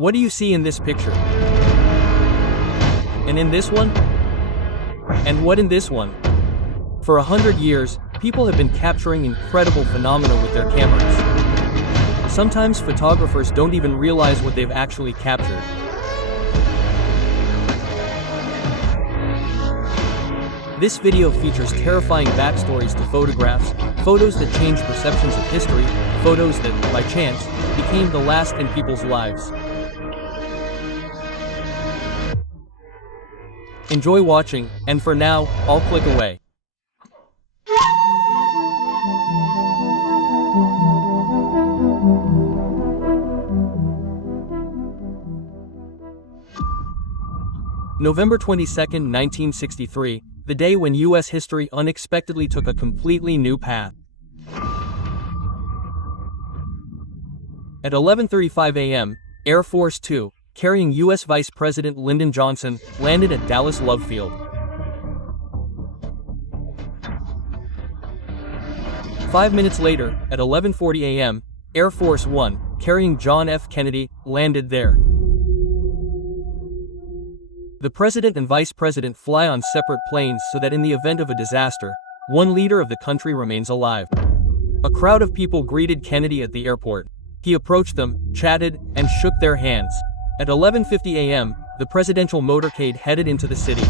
What do you see in this picture? And in this one? And what in this one? For 100 years, people have been capturing incredible phenomena with their cameras. Sometimes photographers don't even realize what they've actually captured. This video features terrifying backstories to photographs, photos that changed perceptions of history, photos that, by chance, became the last in people's lives. Enjoy watching, and for now, I'll click away. November 22, 1963, the day when U.S. history unexpectedly took a completely new path. At 11:35 a.m., Air Force Two, carrying U.S. Vice President Lyndon Johnson, landed at Dallas Love Field. 5 minutes later, at 11:40 a.m., Air Force One, carrying John F. Kennedy, landed there. The president and vice president fly on separate planes so that in the event of a disaster, one leader of the country remains alive. A crowd of people greeted Kennedy at the airport. He approached them, chatted, and shook their hands. At 11:50 a.m., the presidential motorcade headed into the city.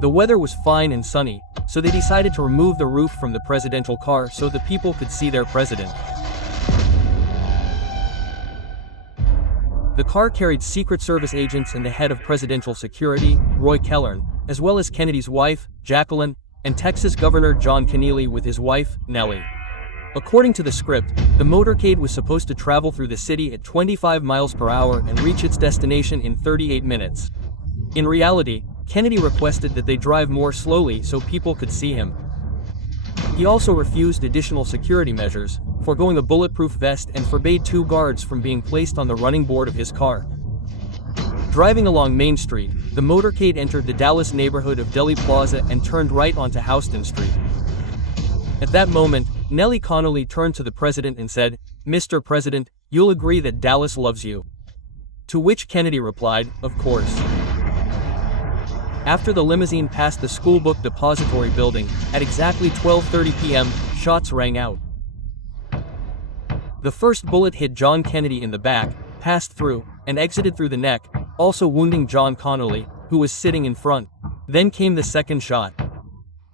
The weather was fine and sunny, so they decided to remove the roof from the presidential car so the people could see their president. The car carried Secret Service agents and the head of presidential security, Roy Kellern, as well as Kennedy's wife, Jacqueline, and Texas Governor John Keneally with his wife, Nellie. According to the script, the motorcade was supposed to travel through the city at 25 miles per hour and reach its destination in 38 minutes. In reality, Kennedy requested that they drive more slowly so people could see him. He also refused additional security measures, foregoing a bulletproof vest, and forbade 2 guards from being placed on the running board of his car. Driving along Main Street, the motorcade entered the Dallas neighborhood of Dealey Plaza and turned right onto Houston Street. At that moment, Nellie Connolly turned to the president and said, "Mr. President, you'll agree that Dallas loves you." To which Kennedy replied, "Of course." After the limousine passed the school book depository building, at exactly 12:30 p.m., shots rang out. The first bullet hit John Kennedy in the back, passed through, and exited through the neck, also wounding John Connolly, who was sitting in front. Then came the second shot.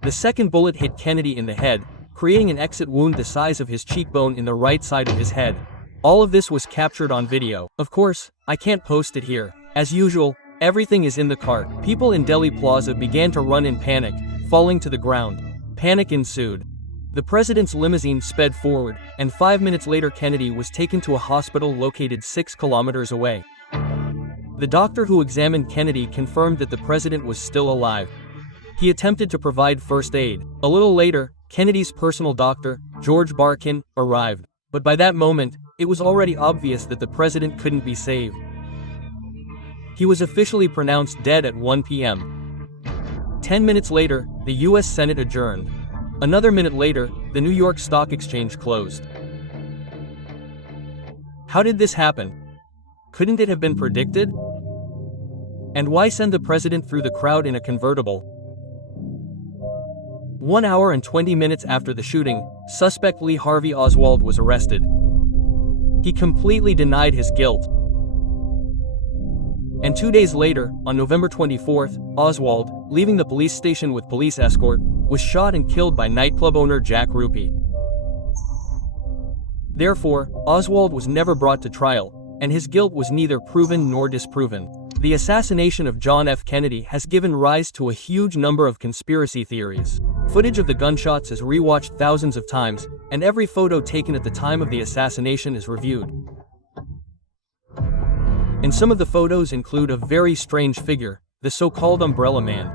The second bullet hit Kennedy in the head, creating an exit wound the size of his cheekbone in the right side of his head. All of this was captured on video. Of course, I can't post it here. As usual, everything is in the cart. People in Dealey Plaza began to run in panic, falling to the ground. Panic ensued. The president's limousine sped forward, and 5 minutes later Kennedy was taken to a hospital located 6 kilometers away. The doctor who examined Kennedy confirmed that the president was still alive. He attempted to provide first aid. A little later, Kennedy's personal doctor, George Barkin, arrived. But by that moment, it was already obvious that the president couldn't be saved. He was officially pronounced dead at 1 p.m. 10 minutes later, the U.S. Senate adjourned. Another minute later, the New York Stock Exchange closed. How did this happen? Couldn't it have been predicted? And why send the president through the crowd in a convertible? 1 hour and 20 minutes after the shooting, suspect Lee Harvey Oswald was arrested. He completely denied his guilt. And 2 days later, on November 24th, Oswald, leaving the police station with police escort, was shot and killed by nightclub owner Jack Rupe. Therefore, Oswald was never brought to trial, and his guilt was neither proven nor disproven. The assassination of John F. Kennedy has given rise to a huge number of conspiracy theories. Footage of the gunshots is rewatched thousands of times, and every photo taken at the time of the assassination is reviewed. And some of the photos include a very strange figure, the so-called Umbrella Man.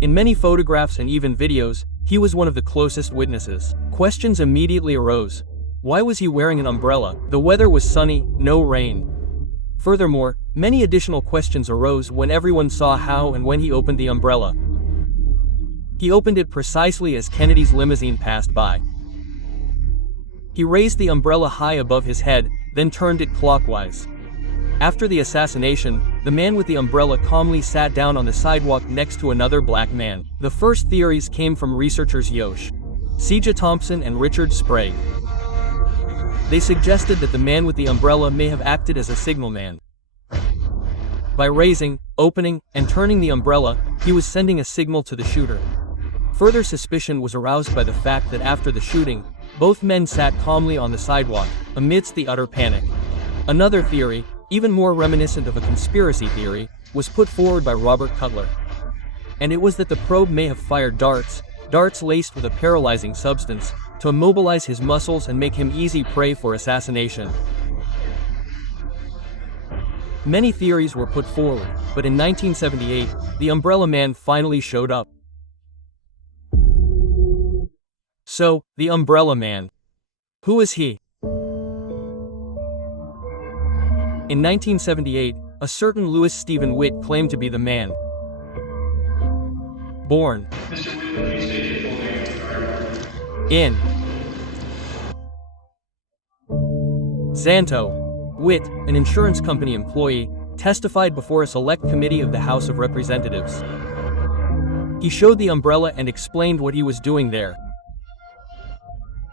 In many photographs and even videos, he was one of the closest witnesses. Questions immediately arose. Why was he wearing an umbrella? The weather was sunny, no rain. Furthermore, many additional questions arose when everyone saw how and when he opened the umbrella. He opened it precisely as Kennedy's limousine passed by. He raised the umbrella high above his head, then turned it clockwise. After the assassination, the man with the umbrella calmly sat down on the sidewalk next to another black man. The first theories came from researchers Yosh C.J. Thompson and Richard Sprague. They suggested that the man with the umbrella may have acted as a signalman. By raising, opening, and turning the umbrella, he was sending a signal to the shooter. Further suspicion was aroused by the fact that after the shooting, both men sat calmly on the sidewalk, amidst the utter panic. Another theory, even more reminiscent of a conspiracy theory, was put forward by Robert Cutler. And it was that the probe may have fired darts laced with a paralyzing substance, to immobilize his muscles and make him easy prey for assassination. Many theories were put forward, but in 1978, the Umbrella Man finally showed up. So, the Umbrella Man. Who is he? In 1978, a certain Louis Stephen Witt claimed to be the man. Born in Xanto, Witt, an insurance company employee, testified before a select committee of the House of Representatives. He showed the umbrella and explained what he was doing there.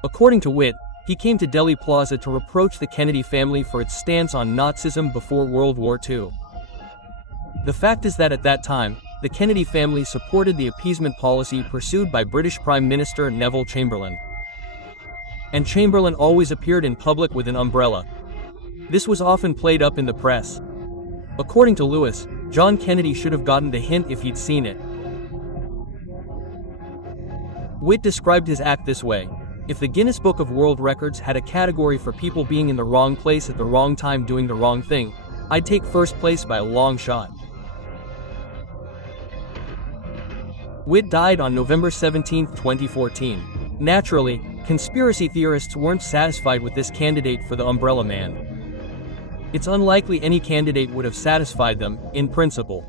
According to Witt, he came to Delhi Plaza to reproach the Kennedy family for its stance on Nazism before World War II. The fact is that at that time, the Kennedy family supported the appeasement policy pursued by British Prime Minister Neville Chamberlain. And Chamberlain always appeared in public with an umbrella. This was often played up in the press. According to Lewis, John Kennedy should have gotten the hint if he'd seen it. Witt described his act this way: if the Guinness Book of World Records had a category for people being in the wrong place at the wrong time doing the wrong thing, I'd take first place by a long shot. Witt died on November 17, 2014. Naturally, conspiracy theorists weren't satisfied with this candidate for the Umbrella Man. It's unlikely any candidate would have satisfied them, in principle.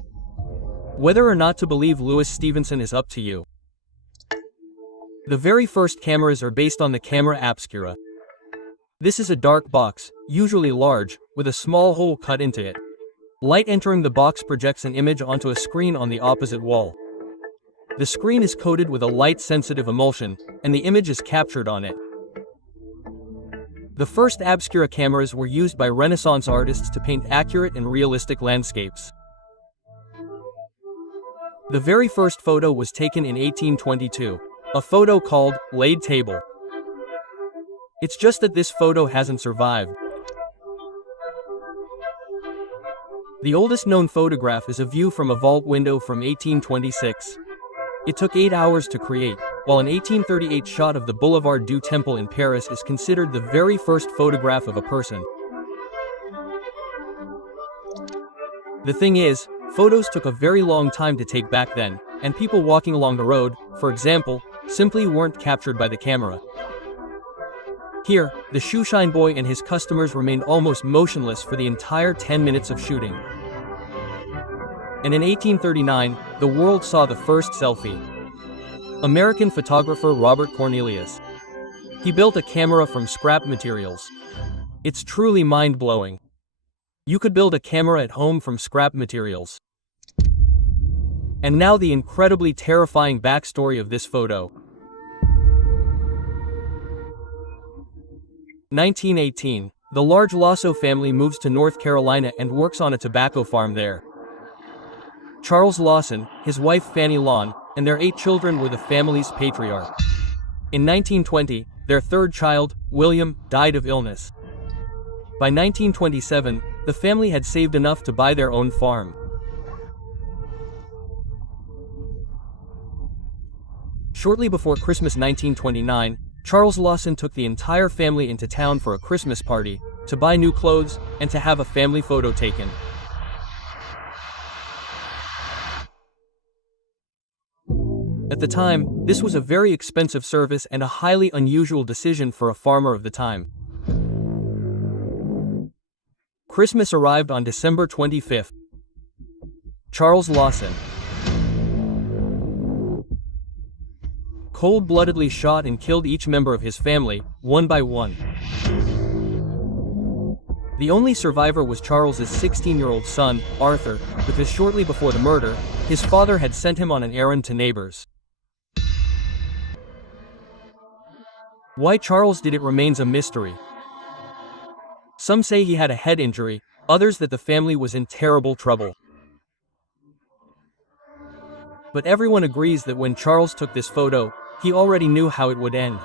Whether or not to believe Louis Stevenson is up to you. The very first cameras are based on the camera obscura. This is a dark box, usually large, with a small hole cut into it. Light entering the box projects an image onto a screen on the opposite wall. The screen is coated with a light-sensitive emulsion, and the image is captured on it. The first obscura cameras were used by Renaissance artists to paint accurate and realistic landscapes. The very first photo was taken in 1822, a photo called Laid Table. It's just that this photo hasn't survived. The oldest known photograph is a view from a vault window from 1826. It took 8 hours to create, while an 1838 shot of the Boulevard du Temple in Paris is considered the very first photograph of a person. The thing is, photos took a very long time to take back then, and people walking along the road, for example, simply weren't captured by the camera. Here, the shoeshine boy and his customers remained almost motionless for the entire 10 minutes of shooting. And in 1839, the world saw the first selfie. American photographer Robert Cornelius. He built a camera from scrap materials. It's truly mind-blowing. You could build a camera at home from scrap materials. And now the incredibly terrifying backstory of this photo. 1918, the large Lasso family moves to North Carolina and works on a tobacco farm there. Charles Lawson, his wife Fanny Lawn, and their 8 children were the family's patriarch. In 1920, their third child, William, died of illness. By 1927, the family had saved enough to buy their own farm. Shortly before Christmas 1929, Charles Lawson took the entire family into town for a Christmas party, to buy new clothes, and to have a family photo taken. At the time, this was a very expensive service and a highly unusual decision for a farmer of the time. Christmas arrived on December 25th. Charles Lawson cold-bloodedly shot and killed each member of his family, one by one. The only survivor was Charles's 16-year-old son, Arthur, because shortly before the murder, his father had sent him on an errand to neighbors. Why Charles did it remains a mystery. Some say he had a head injury, others that the family was in terrible trouble. But everyone agrees that when Charles took this photo, he already knew how it would end.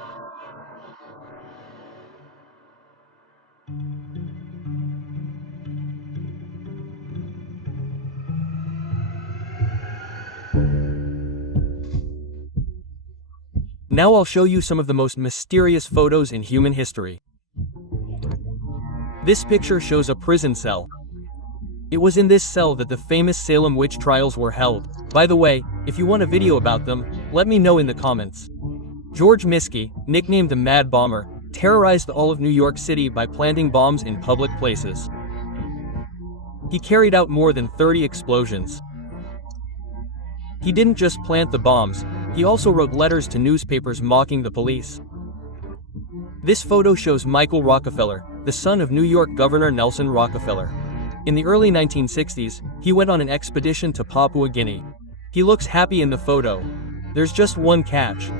Now I'll show you some of the most mysterious photos in human history. This picture shows a prison cell. It was in this cell that the famous Salem witch trials were held. By the way, if you want a video about them, let me know in the comments. George Miskey, nicknamed the Mad Bomber, terrorized all of New York City by planting bombs in public places. He carried out more than 30 explosions. He didn't just plant the bombs, he also wrote letters to newspapers mocking the police. This photo shows Michael Rockefeller, the son of New York Governor Nelson Rockefeller. In the early 1960s, he went on an expedition to Papua Guinea. He looks happy in the photo. There's just one catch.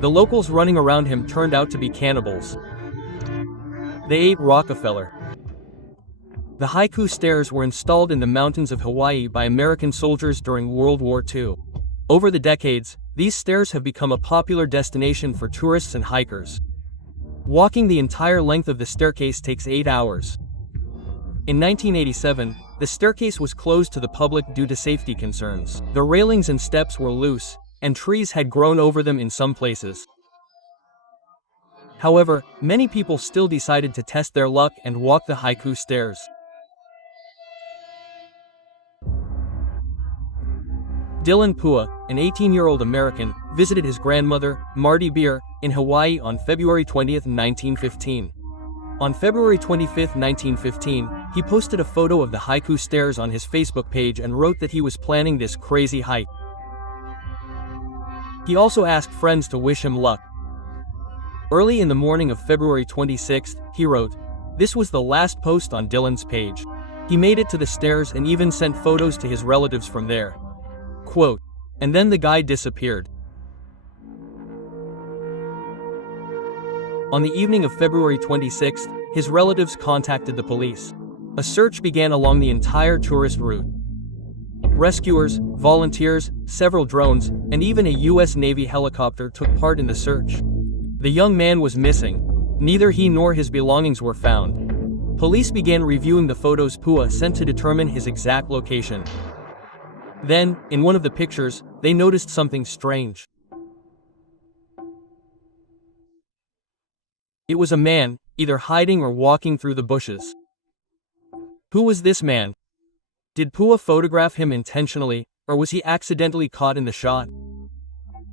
The locals running around him turned out to be cannibals. They ate Rockefeller. The haiku stairs were installed in the mountains of Hawaii by American soldiers during World War II. Over the decades, these stairs have become a popular destination for tourists and hikers. Walking the entire length of the staircase takes 8 hours. In 1987, the staircase was closed to the public due to safety concerns. The railings and steps were loose, and trees had grown over them in some places. However, many people still decided to test their luck and walk the haiku stairs. Dylan Pua, an 18-year-old American, visited his grandmother, Marty Beer, in Hawaii on February 20, 1915. On February 25, 1915, he posted a photo of the haiku stairs on his Facebook page and wrote that he was planning this crazy hike. He also asked friends to wish him luck. Early in the morning of February 26, he wrote, "This was the last post on Dylan's page. He made it to the stairs and even sent photos to his relatives from there." Quote, "And then the guy disappeared." On the evening of February 26, his relatives contacted the police. A search began along the entire tourist route. Rescuers, volunteers, several drones, and even a US Navy helicopter took part in the search. The young man was missing. Neither he nor his belongings were found. Police began reviewing the photos Pua sent to determine his exact location. Then, in one of the pictures, they noticed something strange. It was a man, either hiding or walking through the bushes. Who was this man? Did Pua photograph him intentionally, or was he accidentally caught in the shot?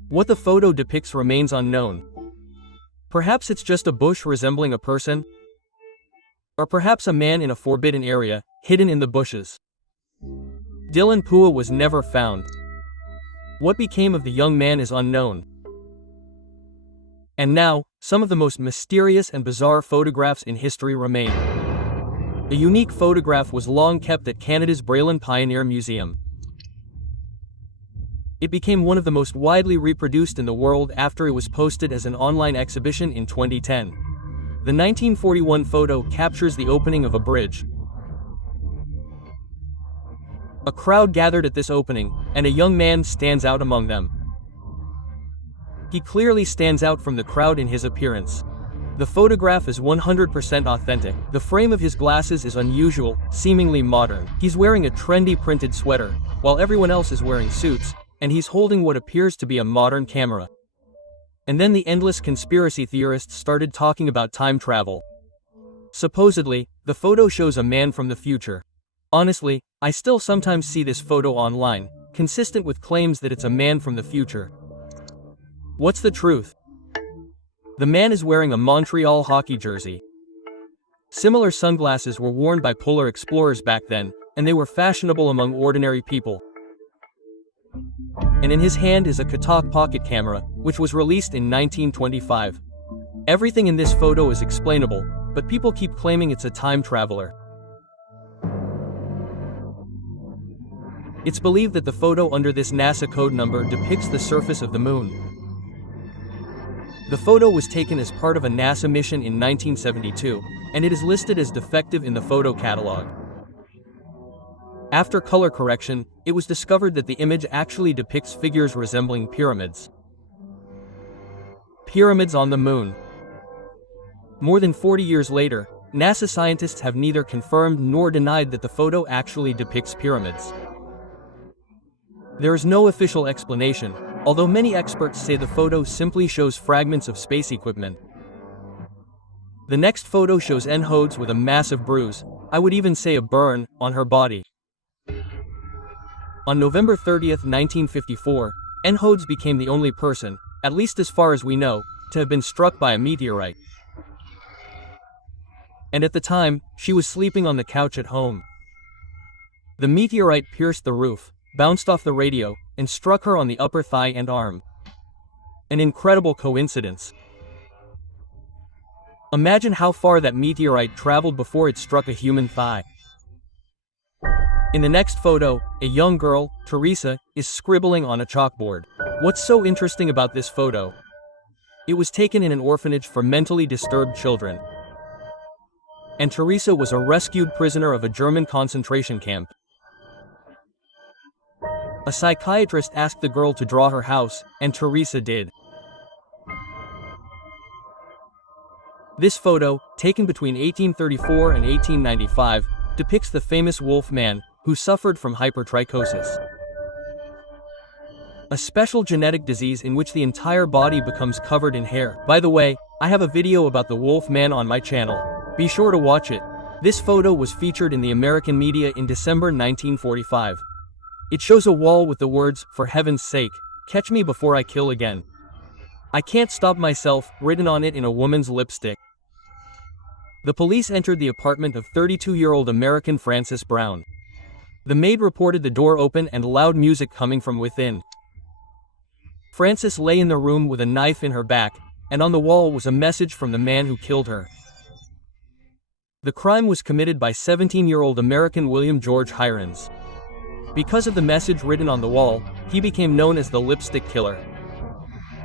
What the photo depicts remains unknown. Perhaps it's just a bush resembling a person? Or perhaps a man in a forbidden area, hidden in the bushes. Dylan Pua was never found. What became of the young man is unknown. And now, some of the most mysterious and bizarre photographs in history remain. A unique photograph was long kept at Canada's Braylon Pioneer Museum. It became one of the most widely reproduced in the world after it was posted as an online exhibition in 2010. The 1941 photo captures the opening of a bridge. A crowd gathered at this opening, and a young man stands out among them. He clearly stands out from the crowd in his appearance. The photograph is 100% authentic. The frame of his glasses is unusual, seemingly modern. He's wearing a trendy printed sweater, while everyone else is wearing suits, and he's holding what appears to be a modern camera. And then the endless conspiracy theorists started talking about time travel. Supposedly, the photo shows a man from the future. Honestly, I still sometimes see this photo online, consistent with claims that it's a man from the future. What's the truth? The man is wearing a Montreal hockey jersey. Similar sunglasses were worn by polar explorers back then, and they were fashionable among ordinary people. And in his hand is a Kotak pocket camera, which was released in 1925. Everything in this photo is explainable, but people keep claiming it's a time traveler. It's believed that the photo under this NASA code number depicts the surface of the moon. The photo was taken as part of a NASA mission in 1972, and it is listed as defective in the photo catalog. After color correction, it was discovered that the image actually depicts figures resembling pyramids. Pyramids on the moon. More than 40 years later, NASA scientists have neither confirmed nor denied that the photo actually depicts pyramids. There is no official explanation, although many experts say the photo simply shows fragments of space equipment. The next photo shows Enhodes with a massive bruise, I would even say a burn, on her body. On November 30, 1954, Enhodes became the only person, at least as far as we know, to have been struck by a meteorite. And at the time, she was sleeping on the couch at home. The meteorite pierced the roof, bounced off the radio, and struck her on the upper thigh and arm. An incredible coincidence. Imagine how far that meteorite traveled before it struck a human thigh. In the next photo, a young girl, Teresa, is scribbling on a chalkboard. What's so interesting about this photo? It was taken in an orphanage for mentally disturbed children. And Teresa was a rescued prisoner of a German concentration camp. A psychiatrist asked the girl to draw her house, and Teresa did. This photo, taken between 1834 and 1895, depicts the famous Wolf Man, who suffered from hypertrichosis, a special genetic disease in which the entire body becomes covered in hair. By the way, I have a video about the Wolf Man on my channel. Be sure to watch it. This photo was featured in the American media in December 1945. It shows a wall with the words, "For heaven's sake, catch me before I kill again. I can't stop myself," written on it in a woman's lipstick. The police entered the apartment of 32-year-old American Frances Brown. The maid reported the door open and loud music coming from within. Frances lay in the room with a knife in her back, and on the wall was a message from the man who killed her. The crime was committed by 17-year-old American William George Hirons. Because of the message written on the wall, he became known as the Lipstick Killer.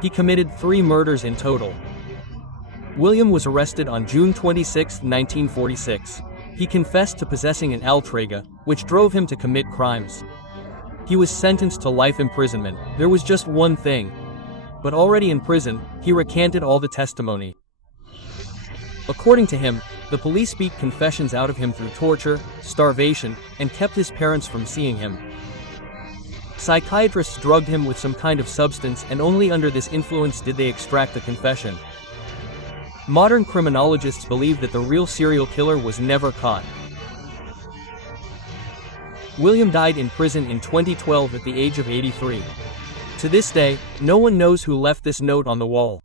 He committed 3 murders in total. William was arrested on June 26, 1946. He confessed to possessing an Altraga, which drove him to commit crimes. He was sentenced to life imprisonment. There was just one thing. But already in prison, he recanted all the testimony. According to him, the police beat confessions out of him through torture, starvation, and kept his parents from seeing him. Psychiatrists drugged him with some kind of substance, and only under this influence did they extract the confession. Modern criminologists believe that the real serial killer was never caught. William died in prison in 2012 at the age of 83. To this day, no one knows who left this note on the wall.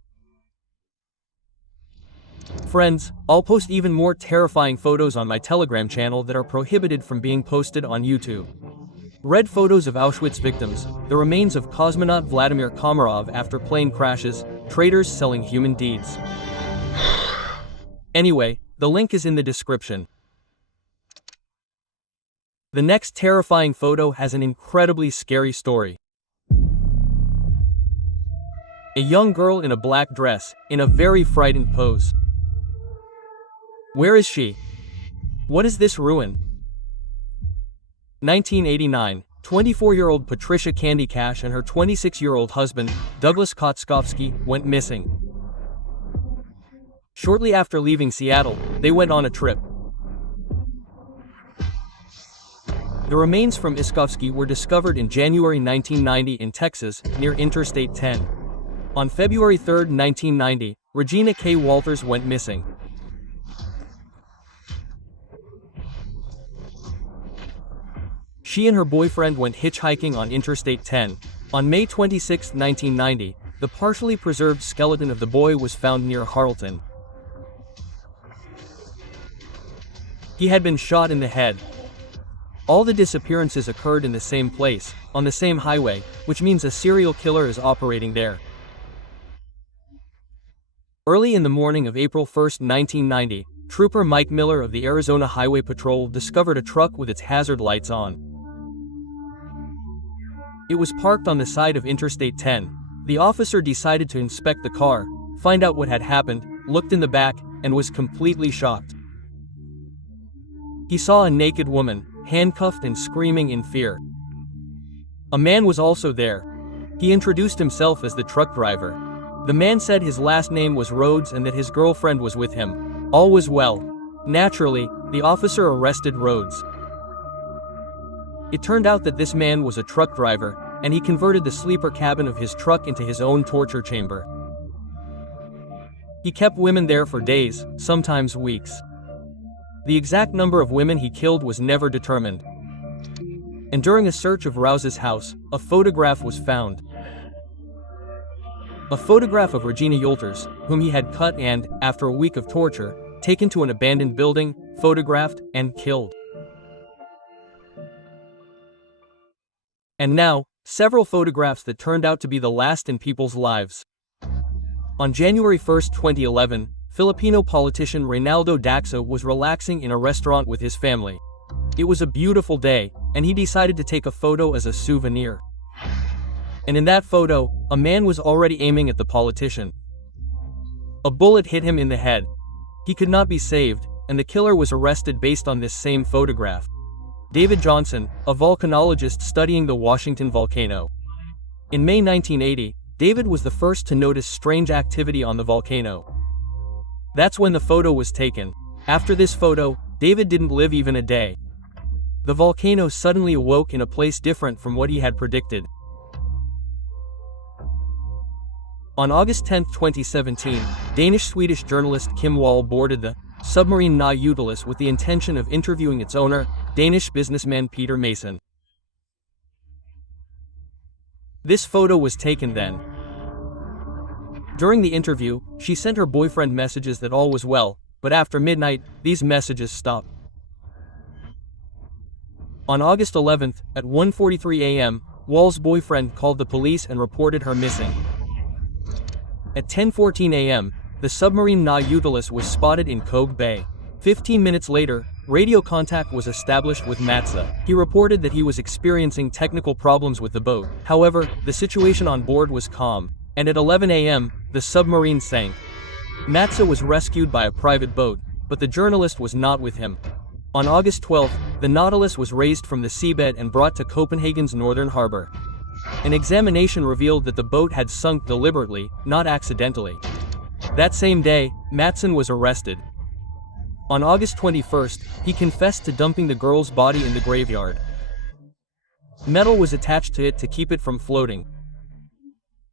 Friends, I'll post even more terrifying photos on my Telegram channel that are prohibited from being posted on YouTube. Red photos of Auschwitz victims, the remains of cosmonaut Vladimir Komarov after plane crashes, traitors selling human deeds. Anyway, the link is in the description. The next terrifying photo has an incredibly scary story. A young girl in a black dress, in a very frightened pose. Where is she? What is this ruin? 1989, 24-year-old Patricia Candy Cash and her 26-year-old husband, Douglas Kotskovsky, went missing. Shortly after leaving Seattle, they went on a trip. The remains from Iskovsky were discovered in January 1990 in Texas, near Interstate 10. On February 3, 1990, Regina K. Walters went missing. She and her boyfriend went hitchhiking on Interstate 10. On May 26, 1990, the partially preserved skeleton of the boy was found near Harleton. He had been shot in the head. All the disappearances occurred in the same place, on the same highway, which means a serial killer is operating there. Early in the morning of April 1, 1990, Trooper Mike Miller of the Arizona Highway Patrol discovered a truck with its hazard lights on. It was parked on the side of Interstate 10. The officer decided to inspect the car, find out what had happened, looked in the back, and was completely shocked. He saw a naked woman, handcuffed and screaming in fear. A man was also there. He introduced himself as the truck driver. The man said his last name was Rhodes and that his girlfriend was with him. All was well. Naturally, the officer arrested Rhodes. It turned out that this man was a truck driver, and he converted the sleeper cabin of his truck into his own torture chamber. He kept women there for days, sometimes weeks. The exact number of women he killed was never determined. And during a search of Rouse's house, a photograph was found. A photograph of Regina Yolters, whom he had cut and, after a week of torture, taken to an abandoned building, photographed, and killed. And now, several photographs that turned out to be the last in people's lives. On January 1, 2011, Filipino politician Reynaldo Daxo was relaxing in a restaurant with his family. It was a beautiful day, and he decided to take a photo as a souvenir. And in that photo, a man was already aiming at the politician. A bullet hit him in the head. He could not be saved, and the killer was arrested based on this same photograph. David Johnson, a volcanologist studying the Washington volcano. In May 1980, David was the first to notice strange activity on the volcano. That's when the photo was taken. After this photo, David didn't live even a day. The volcano suddenly awoke in a place different from what he had predicted. On August 10, 2017, Danish-Swedish journalist Kim Wall boarded the submarine Nautilus with the intention of interviewing its owner, Danish businessman Peter Mason. This photo was taken then. During the interview, she sent her boyfriend messages that all was well, but after midnight, these messages stopped. On August 11, at 1:43 a.m., Wall's boyfriend called the police and reported her missing. At 10:14 a.m., the submarine Nautilus was spotted in Kobe Bay. 15 minutes later, radio contact was established with Matza. He reported that he was experiencing technical problems with the boat. However, the situation on board was calm, and at 11 a.m., the submarine sank. Matza was rescued by a private boat, but the journalist was not with him. On August 12, the Nautilus was raised from the seabed and brought to Copenhagen's northern harbor. An examination revealed that the boat had sunk deliberately, not accidentally. That same day, Matson was arrested. On August 21, he confessed to dumping the girl's body in the graveyard. Metal was attached to it to keep it from floating.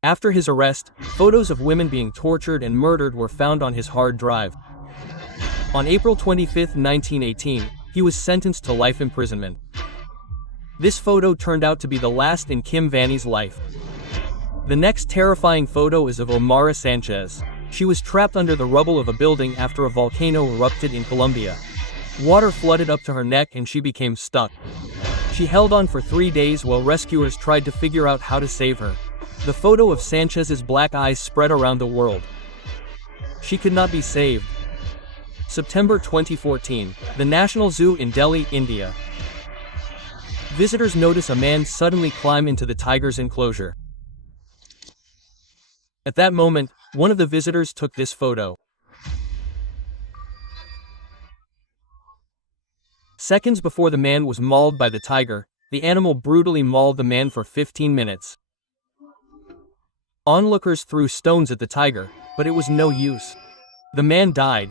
After his arrest, photos of women being tortured and murdered were found on his hard drive. On April 25, 1918, he was sentenced to life imprisonment. This photo turned out to be the last in Kim Vanny's life. The next terrifying photo is of Omara Sanchez. She was trapped under the rubble of a building after a volcano erupted in Colombia. Water flooded up to her neck and she became stuck. She held on for 3 days while rescuers tried to figure out how to save her. The photo of Sanchez's black eyes spread around the world. She could not be saved. September 2014, the National Zoo in Delhi, India. Visitors notice a man suddenly climb into the tiger's enclosure. At that moment, one of the visitors took this photo. Seconds before the man was mauled by the tiger, the animal brutally mauled the man for 15 minutes. Onlookers threw stones at the tiger, but it was no use. The man died.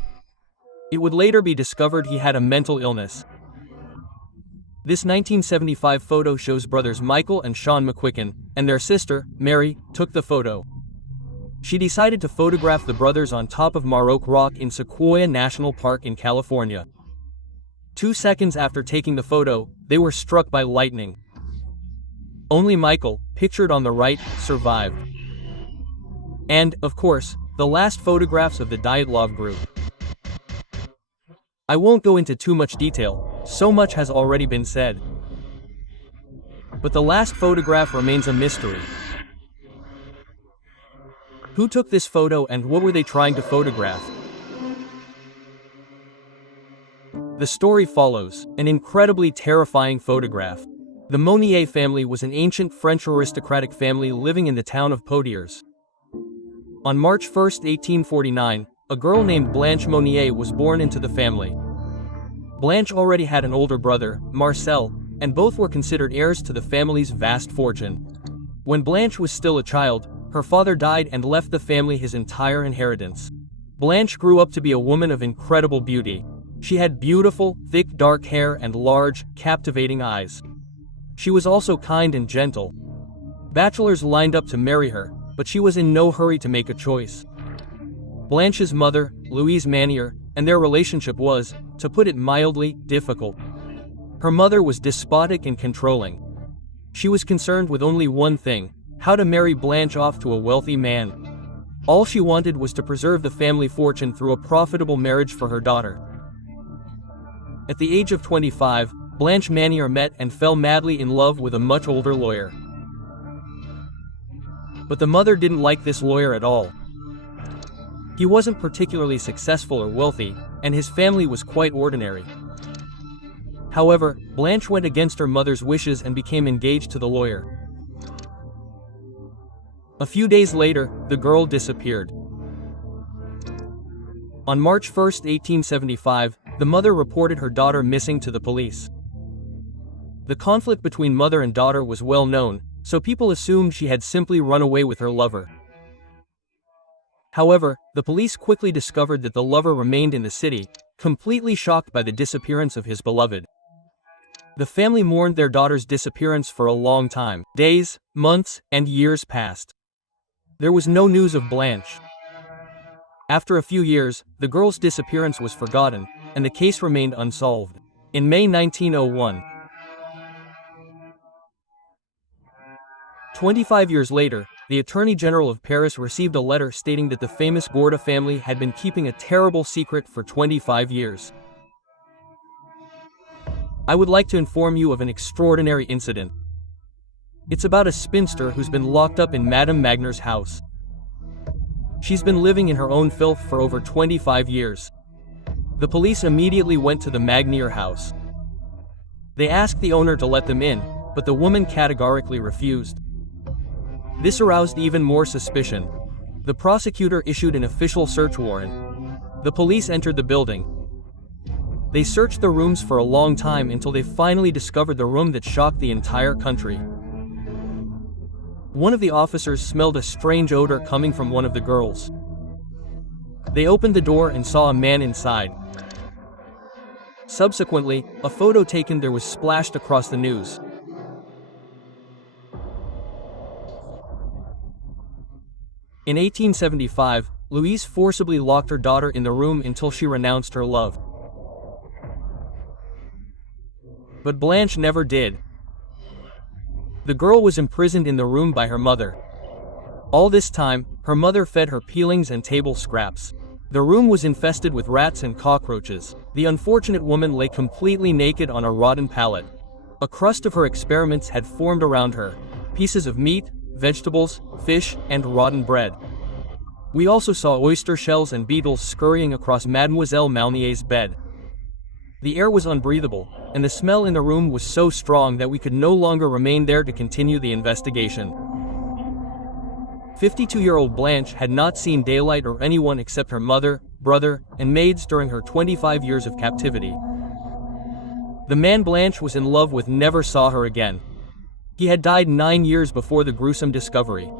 It would later be discovered he had a mental illness. This 1975 photo shows brothers Michael and Sean McQuicken, and their sister, Mary, took the photo. She decided to photograph the brothers on top of Maroc Rock in Sequoia National Park in California. 2 seconds after taking the photo, they were struck by lightning. Only Michael, pictured on the right, survived. And, of course, the last photographs of the Dyatlov group. I won't go into too much detail, so much has already been said. But the last photograph remains a mystery. Who took this photo and what were they trying to photograph? The story follows, an incredibly terrifying photograph. The Monnier family was an ancient French aristocratic family living in the town of Poitiers. On March 1, 1849, a girl named Blanche Monnier was born into the family. Blanche already had an older brother, Marcel, and both were considered heirs to the family's vast fortune. When Blanche was still a child, her father died and left the family his entire inheritance. Blanche grew up to be a woman of incredible beauty. She had beautiful, thick dark hair and large, captivating eyes. She was also kind and gentle. Bachelors lined up to marry her, but she was in no hurry to make a choice. Blanche's mother, Louise Manier, and their relationship was, to put it mildly, difficult. Her mother was despotic and controlling. She was concerned with only one thing: how to marry Blanche off to a wealthy man. All she wanted was to preserve the family fortune through a profitable marriage for her daughter. At the age of 25, Blanche Manier met and fell madly in love with a much older lawyer. But the mother didn't like this lawyer at all. He wasn't particularly successful or wealthy, and his family was quite ordinary. However, Blanche went against her mother's wishes and became engaged to the lawyer. A few days later, the girl disappeared. On March 1, 1875, the mother reported her daughter missing to the police. The conflict between mother and daughter was well known, so people assumed she had simply run away with her lover. However, the police quickly discovered that the lover remained in the city, completely shocked by the disappearance of his beloved. The family mourned their daughter's disappearance for a long time. Days, months, and years passed. There was no news of Blanche. After a few years, the girl's disappearance was forgotten, and the case remained unsolved. In May 1901, 25 years later, the Attorney General of Paris received a letter stating that the famous Gorda family had been keeping a terrible secret for 25 years. I would like to inform you of an extraordinary incident. It's about a spinster who's been locked up in Madame Magner's house. She's been living in her own filth for over 25 years. The police immediately went to the Magnier house. They asked the owner to let them in, but the woman categorically refused. This aroused even more suspicion. The prosecutor issued an official search warrant. The police entered the building. They searched the rooms for a long time until they finally discovered the room that shocked the entire country. One of the officers smelled a strange odor coming from one of the girls. They opened the door and saw a man inside. Subsequently, a photo taken there was splashed across the news. In 1875, Louise forcibly locked her daughter in the room until she renounced her love. But Blanche never did. The girl was imprisoned in the room by her mother. All this time, her mother fed her peelings and table scraps. The room was infested with rats and cockroaches. The unfortunate woman lay completely naked on a rotten pallet. A crust of her experiments had formed around her: pieces of meat, vegetables, fish, and rotten bread. We also saw oyster shells and beetles scurrying across Mademoiselle Malnier's bed. The air was unbreathable, and the smell in the room was so strong that we could no longer remain there to continue the investigation. 52-year-old Blanche had not seen daylight or anyone except her mother, brother, and maids during her 25 years of captivity. The man Blanche was in love with never saw her again. He had died 9 years before the gruesome discovery.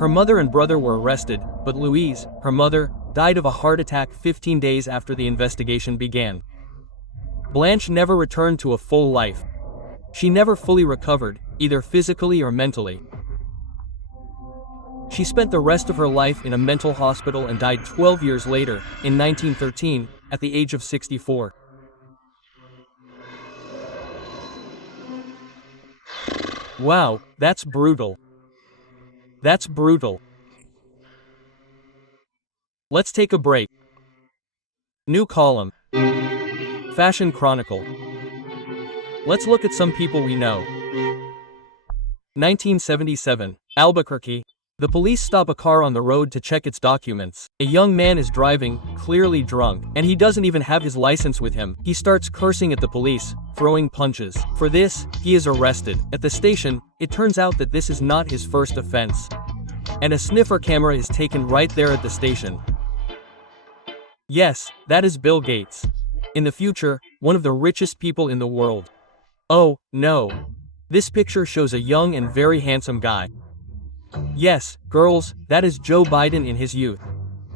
Her mother and brother were arrested, but Louise, her mother, died of a heart attack 15 days after the investigation began. Blanche never returned to a full life. She never fully recovered, either physically or mentally. She spent the rest of her life in a mental hospital and died 12 years later, in 1913, at the age of 64. Wow, that's brutal. That's brutal. Let's take a break. New column. Fashion Chronicle. Let's look at some people we know. 1977, Albuquerque, The police stop a car on the road to check its documents. A young man is driving, clearly drunk, and he doesn't even have his license with him. He starts cursing at the police, throwing punches. For this, he is arrested. At the station, it turns out that this is not his first offense. And a sniffer camera is taken right there at the station. Yes, that is Bill Gates. In the future, one of the richest people in the world. Oh, no. This picture shows a young and very handsome guy. Yes, girls, that is Joe Biden in his youth.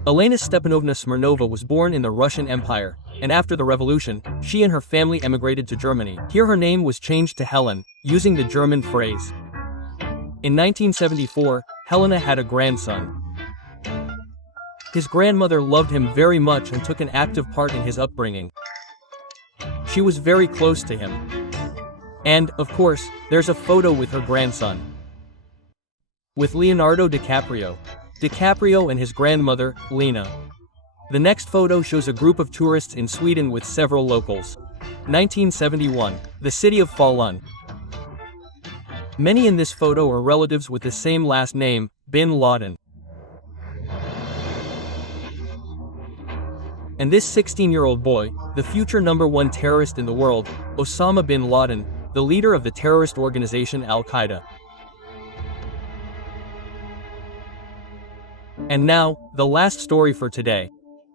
Elena Stepanovna Smirnova was born in the Russian Empire, and after the revolution, she and her family emigrated to Germany. Here her name was changed to Helen, using the German phrase. In 1974, Helena had a grandson. His grandmother loved him very much and took an active part in his upbringing. She was very close to him. And, of course, there's a photo with her grandson. With Leonardo DiCaprio. DiCaprio and his grandmother, Lena. The next photo shows a group of tourists in Sweden with several locals. 1971, the city of Falun. Many in this photo are relatives with the same last name, Bin Laden. And this 16-year-old boy, the future #1 terrorist in the world, Osama bin Laden, the leader of the terrorist organization Al-Qaeda. And now, the last story for today.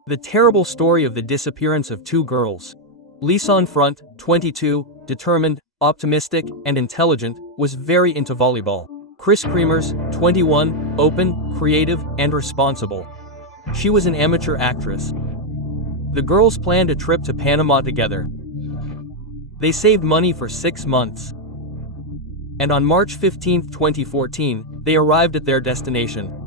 The terrible story of the disappearance of two girls. Lisan Front, 22, determined, optimistic, and intelligent, was very into volleyball. Chris Kremers, 21, open, creative, and responsible. She was an amateur actress. The girls planned a trip to Panama together. They saved money for 6 months. And on March 15, 2014, they arrived at their destination.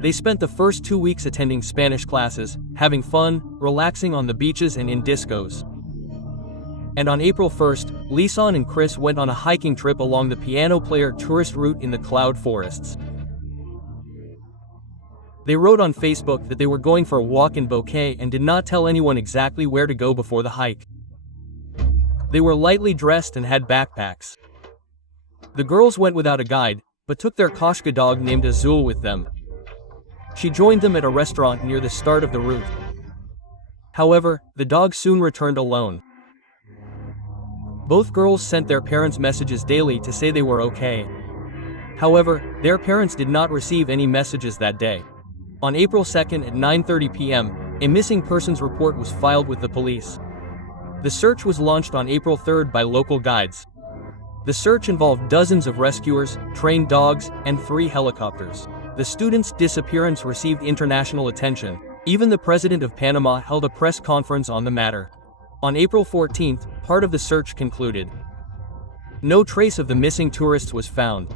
They spent the first 2 weeks attending Spanish classes, having fun, relaxing on the beaches and in discos. And on April 1st, Lisan and Chris went on a hiking trip along the Piano Player tourist route in the cloud forests. They wrote on Facebook that they were going for a walk in Bouquet and did not tell anyone exactly where to go before the hike. They were lightly dressed and had backpacks. The girls went without a guide, but took their Koshka dog named Azul with them. She joined them at a restaurant near the start of the route. However, the dog soon returned alone. Both girls sent their parents messages daily to say they were okay. However, their parents did not receive any messages that day. On April 2nd at 9:30 p.m., a missing persons report was filed with the police. The search was launched on April 3rd by local guides. The search involved dozens of rescuers, trained dogs, and 3 helicopters. The students' disappearance received international attention. Even the president of Panama held a press conference on the matter. On April 14th, part of the search concluded. No trace of the missing tourists was found.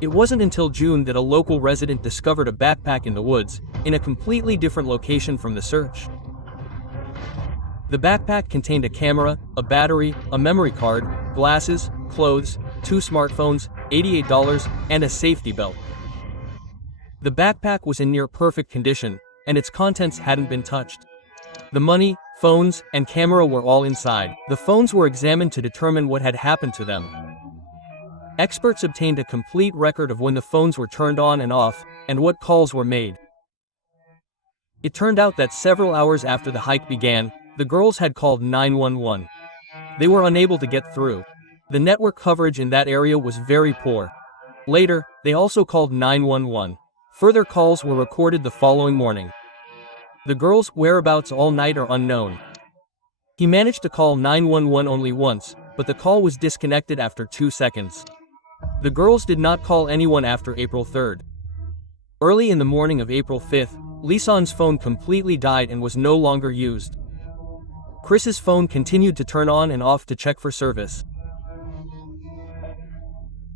It wasn't until June that a local resident discovered a backpack in the woods, in a completely different location from the search. The backpack contained a camera, a battery, a memory card, glasses, clothes, 2 smartphones, $88, and a safety belt. The backpack was in near perfect condition, and its contents hadn't been touched. The money, phones, and camera were all inside. The phones were examined to determine what had happened to them. Experts obtained a complete record of when the phones were turned on and off, and what calls were made. It turned out that several hours after the hike began, the girls had called 911. They were unable to get through. The network coverage in that area was very poor. Later, they also called 911. Further calls were recorded the following morning. The girls' whereabouts all night are unknown. He managed to call 911 only once, but the call was disconnected after 2 seconds. The girls did not call anyone after April 3rd. Early in the morning of April 5th, Lisan's phone completely died and was no longer used. Chris's phone continued to turn on and off to check for service.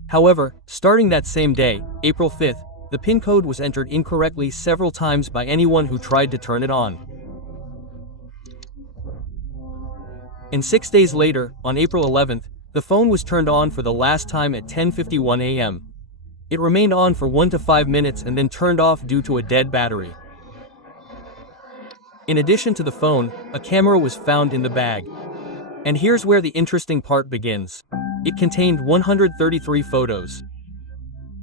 However, starting that same day, April 5th, the PIN code was entered incorrectly several times by anyone who tried to turn it on. And 6 days later, on April 11th, the phone was turned on for the last time at 10:51 a.m. It remained on for 1 to 5 minutes and then turned off due to a dead battery. In addition to the phone, a camera was found in the bag. And here's where the interesting part begins. It contained 133 photos.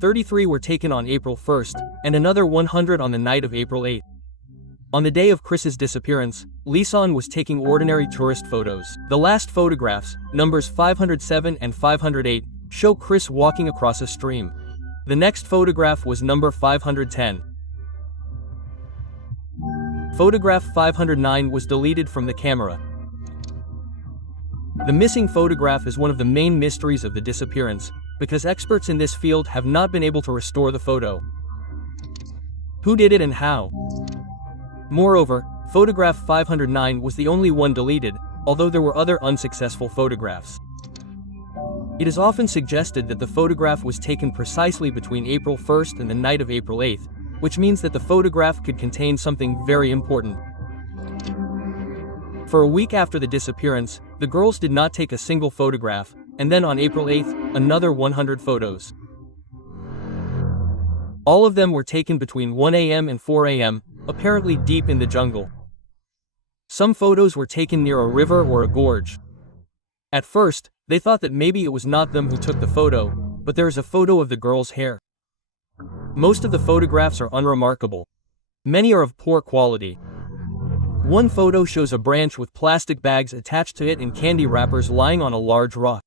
33 were taken on April 1st, and another 100 on the night of April 8th. On the day of Chris's disappearance, Lisan was taking ordinary tourist photos. The last photographs, numbers 507 and 508, show Chris walking across a stream. The next photograph was number 510. Photograph 509 was deleted from the camera. The missing photograph is one of the main mysteries of the disappearance, because experts in this field have not been able to restore the photo. Who did it and how? Moreover, photograph 509 was the only one deleted, although there were other unsuccessful photographs. It is often suggested that the photograph was taken precisely between April 1st and the night of April 8th, which means that the photograph could contain something very important. For a week after the disappearance, the girls did not take a single photograph, and then on April 8th, another 100 photos. All of them were taken between 1 a.m. and 4 a.m., apparently deep in the jungle. Some photos were taken near a river or a gorge. At first, they thought that maybe it was not them who took the photo, but there is a photo of the girl's hair. Most of the photographs are unremarkable. Many are of poor quality. One photo shows a branch with plastic bags attached to it and candy wrappers lying on a large rock.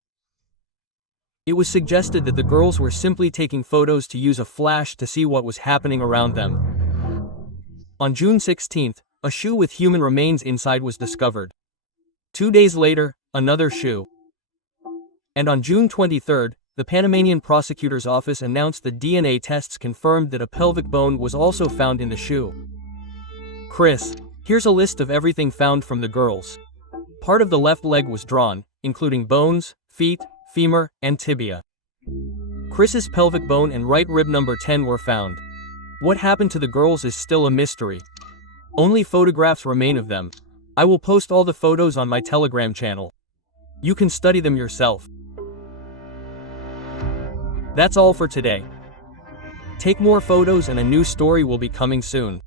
It was suggested that the girls were simply taking photos to use a flash to see what was happening around them. On June 16th, a shoe with human remains inside was discovered. 2 days later, another shoe. And on June 23rd, the Panamanian prosecutor's office announced that DNA tests confirmed that a pelvic bone was also found in the shoe. Chris, here's a list of everything found from the girls. Part of the left leg was drawn, including bones, feet, femur, and tibia. Chris's pelvic bone and right rib number 10 were found. What happened to the girls is still a mystery. Only photographs remain of them. I will post all the photos on my Telegram channel. You can study them yourself. That's all for today. Take more photos and a new story will be coming soon.